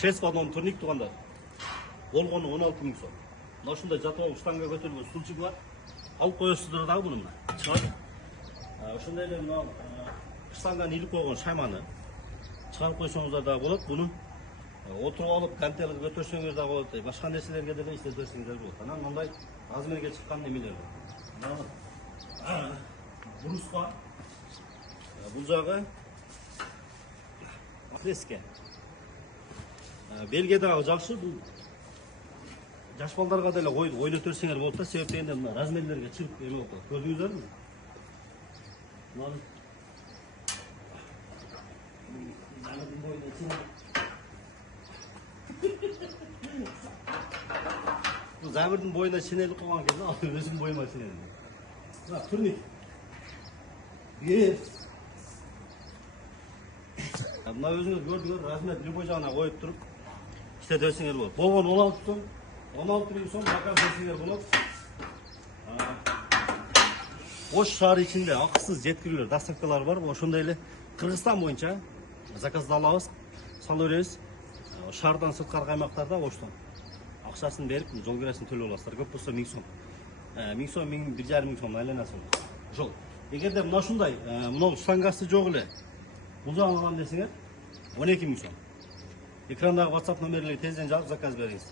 6 ватт турник туғандар. Болғаны 16 мың сом. Мына ушундай жатып алып штанга көтөрүлгөн стульчик бар. Алып коесуздар дагы буну мына. Чыгат. Ошондой эле мына штанганы илип койгон шайманы чыгарып койсоңуздар дагы болот. Буну отуруп алып гантелге көтөрсөңүз дагы болот. Башка нерселерге деле иштетсеңиздер болот. Анан мындай размерге чыккан немелер бар. Брус бар. Бул жагы фреска. Белге дагы жакшы. Бул жаш балдарга деле ойнотуп берсеңер болот да. Себеп дегенде мына размерлерге чыгып эме болот. Көрдүңүздөрбү? Бул Замирдин боюна шинелип койгон экен, ал өзүмдүн боюма шинелип. Мына турник. Мына өзүңүз көрдүңөр, размер любой жагына коюп туруп иштете берсеңер болот. Болгон 16 сом, 16 миң сом заказ берсеңер болот. Ош шаары ичинде акысыз жеткирүүлөр, доставкалар бар. Ошондой эле Кыргызстан боюнча заказды алабыз, сала беребиз. Шаардан сырткары аймактарда Оштон акчасын берип, жол киресин төлөп аласыздар. Көп болсо 1000 сом. 1000 сом, 1,5 миң сом айланасың. Ошол. Эгерде мына ушундай, мына штангасы жок эле бул жагын алам десеңер 12 миң сом. Экрандагы WhatsApp номерлерге тезден жазып заказ бериңиз.